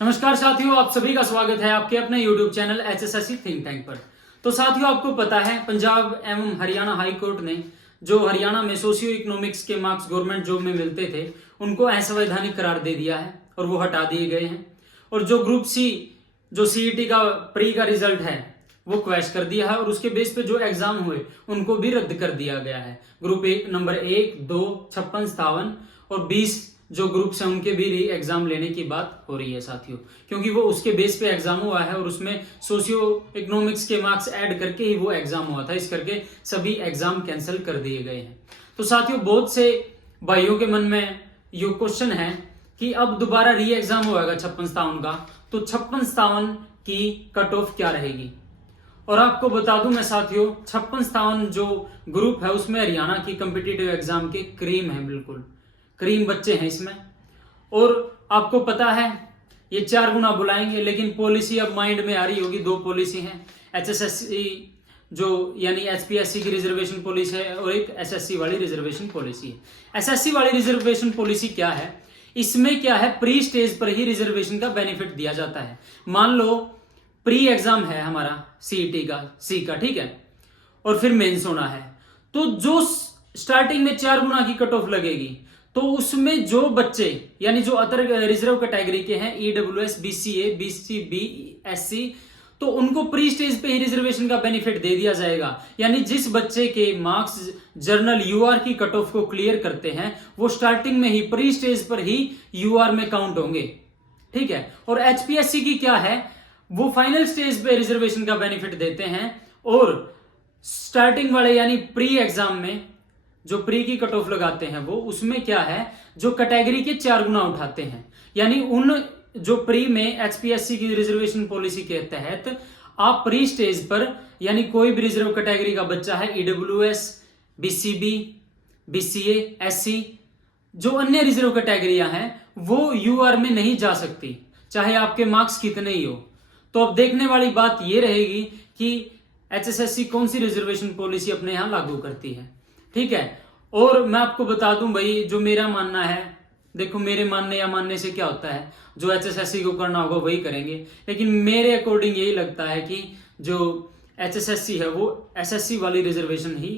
नमस्कार साथियों, आप सभी का स्वागत है आपके अपने YouTube channel HSSC think tank पर। तो साथियों, आपको पता है पंजाब एवं हरियाणा हाई कोर्ट ने जो हरियाणा में सोशियो इकोनॉमिक्स के मार्क्स गवर्नमेंट जॉब में मिलते थे उनको असंवैधानिक करार दे दिया है और वो हटा दिए गए हैं। और जो ग्रुप सी जो CET का प्री का रिजल्ट है वो क्वैश कर दिया है और उसके बेस पे जो एग्जाम हुए उनको भी रद्द कर दिया गया है। ग्रुप नंबर 1, 2, 56, 57 और 20 जो ग्रुप्स हैं उनके भी री एग्जाम लेने की बात हो रही है साथियों, क्योंकि वो उसके बेस पे एग्जाम हुआ है और उसमें सोशियो इकोनॉमिक्स के मार्क्स ऐड करके ही वो एग्जाम हुआ था। इस करके सभी एग्जाम कैंसिल कर दिए गए हैं। तो साथियों, बहुत से भाइयों के मन में ये क्वेश्चन है कि अब दोबारा री एग्जाम होगा 56-57 का, तो 56-57 की कट ऑफ क्या रहेगी। और आपको बता दूं मैं साथियों, 56-57 जो ग्रुप है उसमें हरियाणा की कॉम्पिटिटिव एग्जाम के क्रीम है, बिल्कुल क्रीम बच्चे हैं इसमें। और आपको पता है ये 4 गुना बुलाएंगे, लेकिन पॉलिसी अब माइंड में आ रही होगी। 2 पॉलिसी हैं, HSSC जो यानी HPSC की रिजर्वेशन पॉलिसी है और एक SSC वाली रिजर्वेशन पॉलिसी है। SSC वाली रिजर्वेशन पॉलिसी क्या है, इसमें क्या है, प्री स्टेज पर ही रिजर्वेशन का बेनिफिट दिया जाता है। मान लो प्री एग्जाम है हमारा CET का C का, ठीक है, और फिर मेंस होना है, तो जो स्टार्टिंग में 4 गुना की कट ऑफ लगेगी, तो उसमें जो बच्चे यानी जो अदर रिजर्व कैटेगरी के हैं EWS, BCA, BCB, SC, तो उनको प्री स्टेज पे ही रिजर्वेशन का बेनिफिट दे दिया जाएगा। यानी जिस बच्चे के मार्क्स जर्नल UR की कट ऑफ को क्लियर करते हैं वो स्टार्टिंग में ही प्री स्टेज पर ही UR में काउंट होंगे, ठीक है। और HPSC की क्या है, वो फाइनल स्टेज पे रिजर्वेशन का बेनिफिट देते हैं और स्टार्टिंग वाले यानी प्री एग्जाम में जो प्री की कट ऑफ लगाते हैं वो उसमें क्या है, जो कैटेगरी के 4 गुना उठाते हैं। यानी उन जो प्री में HPSC की रिजर्वेशन पॉलिसी के तहत आप प्री स्टेज पर यानी कोई भी रिजर्व कैटेगरी का बच्चा है EWS, BCB, BCA, SC, जो अन्य रिजर्व कैटेगरियां हैं वो UR में नहीं जा सकती, चाहे आपके मार्क्स कितने ही हो। तो अब देखने वाली बात ये रहेगी कि HSSC कौन सी रिजर्वेशन पॉलिसी अपने यहां लागू करती है, ठीक है। और मैं आपको बता दूं भाई, जो मेरा मानना है, देखो मेरे मानने या मानने से क्या होता है, जो HSSC को करना होगा वही करेंगे, लेकिन मेरे अकॉर्डिंग यही लगता है कि जो HSSC है वो SSC वाली रिजर्वेशन ही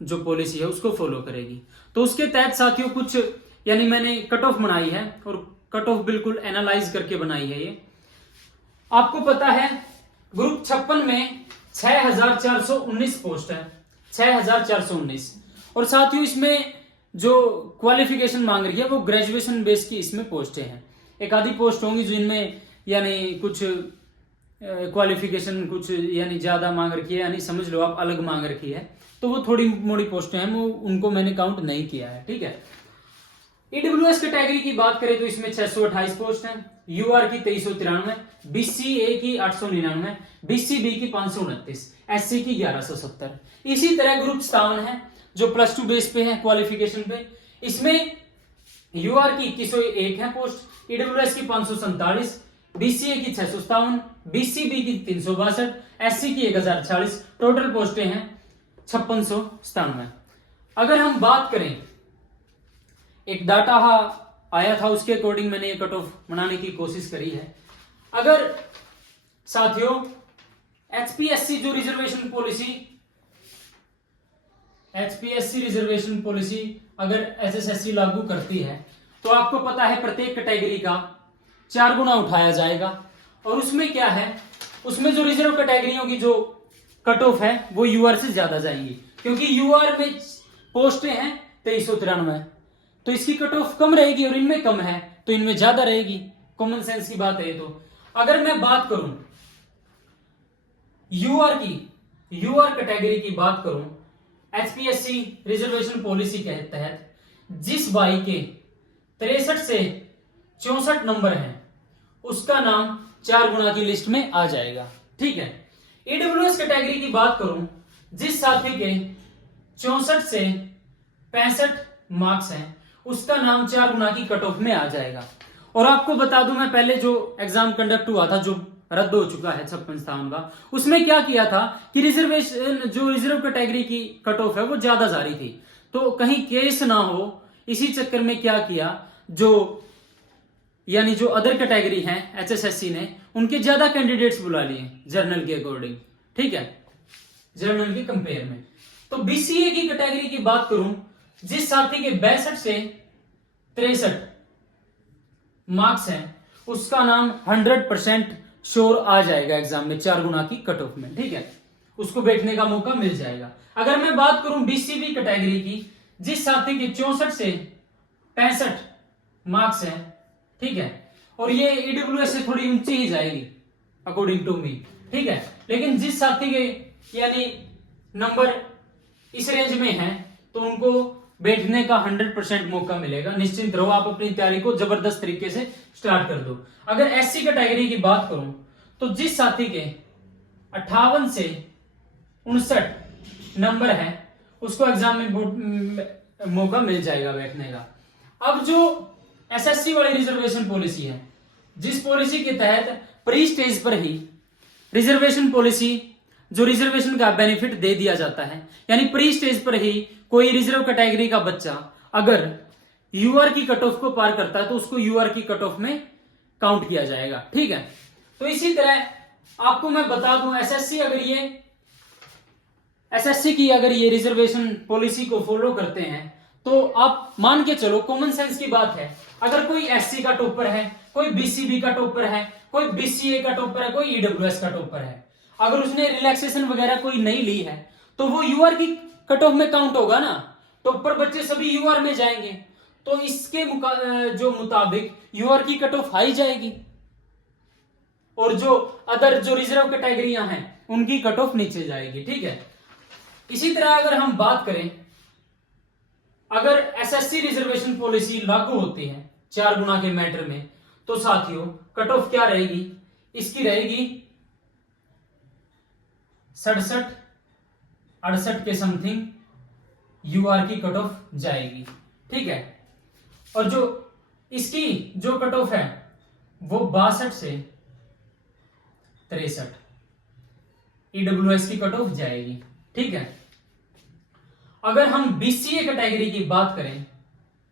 जो पॉलिसी है उसको फॉलो करेगी। तो उसके तहत साथियों कुछ यानी मैंने कट ऑफ बनाई है और कट ऑफ बिल्कुल एनालाइज करके बनाई है। ये आपको पता है ग्रुप 56 में 6419 पोस्ट है, 6419। और साथियों इसमें जो क्वालिफिकेशन मांग रही है वो ग्रेजुएशन बेस की इसमें पोस्टें हैं। एक आधी पोस्ट होंगी जिनमें यानी कुछ क्वालिफिकेशन कुछ यानी ज्यादा मांग रखी है, यानी समझ लो आप अलग मांग रखी है, तो वो थोड़ी मोड़ी पोस्टें हैं, वो उनको मैंने काउंट नहीं किया है, ठीक है। EWS कैटेगरी की बात करें तो इसमें 628 पोस्ट हैं, UR की 2393, BCA की 899, BCB की 529, SC की 1170। इसी तरह ग्रुप 57 है जो +2 बेस पे है क्वालिफिकेशन पे, इसमें UR की 2101 है पोस्ट, EWS की 547, BCA की 657, BCB की 362, SC की 1040, टोटल पोस्टें हैं 5697। अगर हम बात करें, एक डाटा आया था उसके अकॉर्डिंग मैंने ये कट ऑफ बनाने की कोशिश करी है। अगर साथियों HPSC जो रिजर्वेशन पॉलिसी अगर HSSC लागू करती है तो आपको पता है प्रत्येक कैटेगरी का 4 गुना उठाया जाएगा। और उसमें क्या है, उसमें जो रिजर्व कैटेगरियों की जो कट ऑफ है वो UR से ज्यादा जाएंगी, क्योंकि UR में पोस्टें हैं 2393, तो इसकी कट ऑफ कम रहेगी और इनमें कम है तो इनमें ज्यादा रहेगी। कॉमन सेंस की बात है। तो अगर मैं बात करूं UR कैटेगरी की बात करूं, HPSC रिजर्वेशन पॉलिसी के तहत जिस भाई के 63 से 64 नंबर हैं उसका नाम 4 गुना की लिस्ट में आ जाएगा, ठीक है। EWS कैटेगरी की बात करूं, जिस साथी के 64 से 65 मार्क्स हैं उसका नाम 4 गुना की कट ऑफ में आ जाएगा। और आपको बता दूं, मैं पहले जो एग्जाम कंडक्ट हुआ था जो रद्द हो चुका है 56-57 का, उसमें क्या किया था कि रिजर्वेशन जो रिजर्व कैटेगरी की कट ऑफ है वो ज्यादा जा रही थी, तो कहीं केस ना हो इसी चक्कर में क्या किया, जो यानी जो अदर कैटेगरी हैं एचएसएससी ने उनके ज्यादा कैंडिडेट्स बुला लिए जर्नल के अकॉर्डिंग, ठीक है, जर्नल के कंपेयर में। तो बीसीए की कैटेगरी की बात करूं, जिस साथी के 62 से 63 मार्क्स हैं उसका नाम 100% श्योर आ जाएगा एग्जाम में 4 गुना की कट ऑफ में, ठीक है, उसको बैठने का मौका मिल जाएगा। अगर मैं बात करूं बीसीबी कैटेगरी की, जिस साथी के 64 से 65 मार्क्स हैं, ठीक है, और ये ईडब्ल्यूएस से थोड़ी ऊंची ही जाएगी अकॉर्डिंग टू मी, ठीक है, लेकिन जिस साथी के यानी नंबर इस रेंज में है तो उनको बैठने का 100% मौका मिलेगा। निश्चिंत रहो, आप अपनी तैयारी को जबरदस्त तरीके से स्टार्ट कर दो। अगर एससी कैटेगरी की बात करूं तो जिस साथी के 58 से 59 नंबर है उसको एग्जाम में मौका मिल जाएगा बैठने का। अब जो एसएससी वाली रिजर्वेशन पॉलिसी है, जिस पॉलिसी के तहत प्री स्टेज पर ही रिजर्वेशन पॉलिसी जो रिजर्वेशन का बेनिफिट दे दिया जाता है, यानी प्री स्टेज पर ही कोई रिजर्व कैटेगरी का बच्चा अगर यूआर की कट ऑफ को पार करता है तो उसको यूआर की कट ऑफ में काउंट किया जाएगा, ठीक है। तो इसी तरह आपको मैं बता दूं, एसएससी की अगर ये रिजर्वेशन पॉलिसी को फॉलो करते हैं तो आप मान के चलो, कॉमन सेंस की बात है, अगर कोई एससी का टॉपर है, कोई बीसीबी का टॉपर है, कोई बीसीए का टॉपर है, कोई ईडब्ल्यूएस का टॉपर है, अगर उसने रिलैक्सेशन वगैरह कोई नहीं ली है तो वो यूआर की कट ऑफ में काउंट होगा ना। टॉपर बच्चे सभी यूआर में जाएंगे तो इसके जो मुताबिक यूआर की कट ऑफ हाई जाएगी और जो अदर जो रिजर्व कैटेगरियां हैं उनकी कट ऑफ नीचे जाएगी, ठीक है। इसी तरह अगर हम बात करें, अगर एसएससी रिजर्वेशन पॉलिसी लागू होती है 4 गुना के मैटर में तो साथियों कट ऑफ क्या रहेगी, इसकी रहेगी 67-68 के समथिंग यूआर की कट ऑफ जाएगी, ठीक है। और जो इसकी जो कट ऑफ है वो 62 से 63 ईडब्ल्यूएस की कट ऑफ जाएगी, ठीक है। अगर हम बीसीए कैटेगरी की बात करें,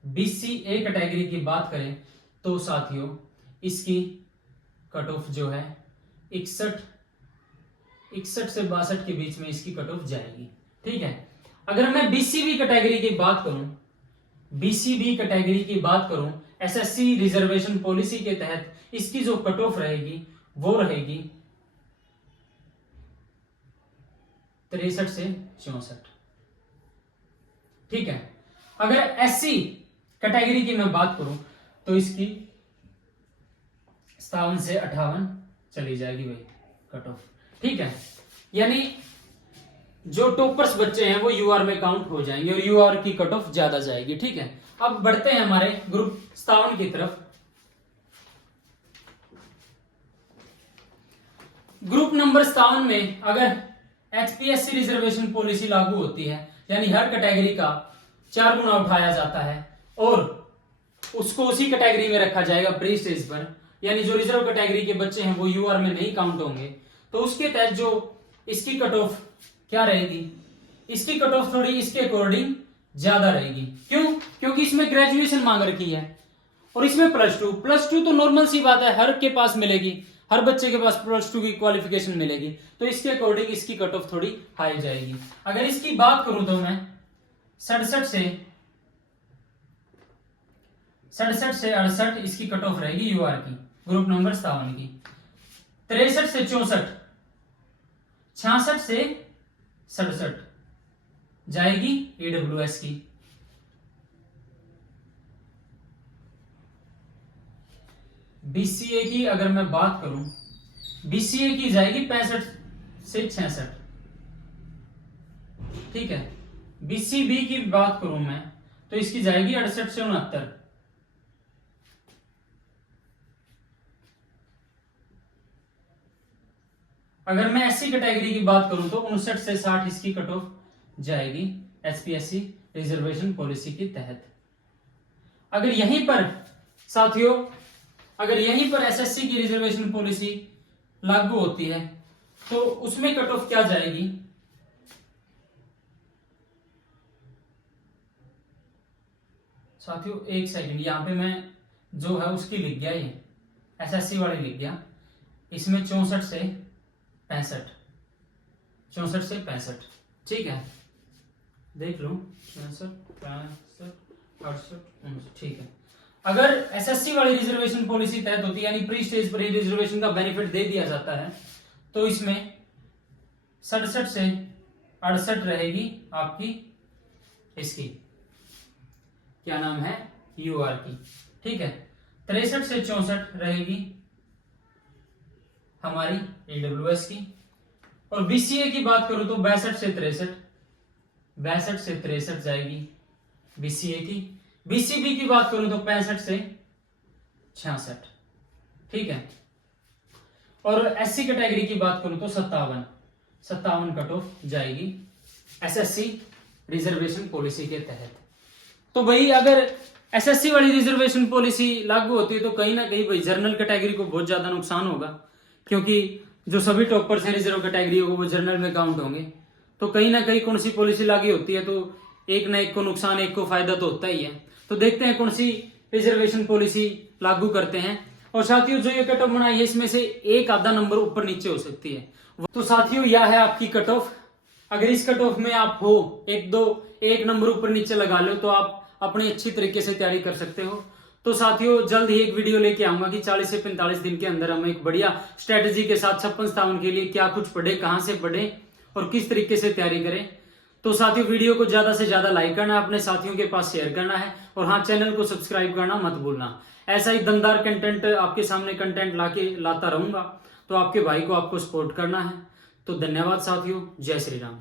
बीसीए कैटेगरी की बात करें तो साथियों इसकी कट ऑफ जो है 61 से 62 के बीच में इसकी कट ऑफ जाएगी, ठीक है। अगर मैं बीसीबी कैटेगरी की बात करूं, बीसीबी कैटेगरी की बात करूं, एसएससी रिजर्वेशन पॉलिसी के तहत इसकी जो कट ऑफ रहेगी वो रहेगी 63 से 64, ठीक है। अगर एससी कैटेगरी की मैं बात करूं तो इसकी 57 से 58 चली जाएगी भाई कट ऑफ, ठीक है। यानी जो टॉपर्स बच्चे हैं वो यूआर में काउंट हो जाएंगे और यूआर की कट ऑफ ज्यादा जाएगी, ठीक है। अब बढ़ते हैं हमारे ग्रुप 57 की तरफ। ग्रुप नंबर 57 में अगर एचपीएससी रिजर्वेशन पॉलिसी लागू होती है, यानी हर कैटेगरी का 4 गुना उठाया जाता है और उसको उसी कैटेगरी में रखा जाएगा प्री स्टेज पर, यानी जो रिजर्व कैटेगरी के बच्चे हैं वो यूआर में नहीं काउंट होंगे, तो उसके तहत जो इसकी कट ऑफ क्या रहेगी, इसकी कट ऑफ थोड़ी इसके अकॉर्डिंग ज्यादा रहेगी। क्यों? क्योंकि इसमें ग्रेजुएशन मांग रखी है और इसमें प्लस टू तो नॉर्मल सी बात है, हर के पास मिलेगी, हर बच्चे के पास प्लस 2 की क्वालिफिकेशन मिलेगी, तो इसके अकॉर्डिंग इसकी कट ऑफ थोड़ी हाई जाएगी। अगर इसकी बात करूं तो मैं 67 से 68 इसकी कट ऑफ रहेगी यूआर की, ग्रुप नंबर 57 की। 63 से 64, 66 से 67 जाएगी ईडब्ल्यूएस की। बीसीए की अगर मैं बात करूं, बीसीए की जाएगी 65 से 66, ठीक है। बीसीबी की बात करूं मैं तो इसकी जाएगी 68 से 69। अगर मैं एससी कैटेगरी की बात करूं तो 59 से 60 इसकी कट ऑफ जाएगी एचपीएससी रिजर्वेशन पॉलिसी के तहत। अगर यहीं पर साथियों, अगर यहीं पर एसएससी की रिजर्वेशन पॉलिसी लागू होती है तो उसमें कट ऑफ क्या जाएगी, साथियों एक सेकंड, यहां पे मैं जो है उसकी लिख गया, ये एसएससी वाली लिख गया। इसमें 64 से 65, 64 से 65, ठीक है, देख लो 66, 65, 68, 69, ठीक है। अगर एसएससी वाली रिजर्वेशन पॉलिसी तहत होती है, यानी प्री स्टेज पर रिजर्वेशन का बेनिफिट दे दिया जाता है, तो इसमें 67 से 68 रहेगी आपकी इसकी, क्या नाम है, यूआर की, ठीक है। 63 से 64 रहेगी हमारी ईडब्ल्यूएस की। और बीसीए की बात करूं तो 62 से 63, 62 से 63 जाएगी बीसीए की। बीसीबी की बात करूं तो 65 से 66, ठीक है। और एससी कैटेगरी की बात करूं तो 57 कट ऑफ जाएगी एसएससी रिजर्वेशन पॉलिसी के तहत। तो भाई अगर एसएससी वाली रिजर्वेशन पॉलिसी लागू होती है तो कहीं ना कहीं भाई जनरल कैटेगरी को बहुत ज्यादा नुकसान होगा, क्योंकि जो सभी टॉपर्स हैं रिजर्व कैटेगरी को वो जनरल में काउंट होंगे। तो कहीं ना कहीं कौन सी पॉलिसी लागू होती है तो एक ना एक को नुकसान, एक को फायदा तो होता ही है। तो देखते हैं कौन सी रिजर्वेशन पॉलिसी लागू करते हैं। और साथियों जो ये कट ऑफ बनाई है इसमें से एक आधा नंबर ऊपर नीचे हो सकती है। तो साथियों यह है आपकी कट ऑफ। अगर इस कट ऑफ में आप हो एक नंबर ऊपर नीचे लगा लो तो आप अपनी अच्छी तरीके से तैयारी कर सकते हो। तो साथियों जल्द ही एक वीडियो लेके आऊंगा कि 40 से 45 दिन के अंदर हम एक बढ़िया स्ट्रेटेजी के साथ 56-57 के लिए क्या कुछ पढ़े, कहां से पढ़े और किस तरीके से तैयारी करें। तो साथियों वीडियो को ज्यादा से ज्यादा लाइक करना है, अपने साथियों के पास शेयर करना है, और हाँ चैनल को सब्सक्राइब करना मत भूलना। ऐसा ही दमदार कंटेंट आपके सामने कंटेंट लाता रहूंगा, तो आपके भाई को आपको सपोर्ट करना है। तो धन्यवाद साथियों, जय श्री राम।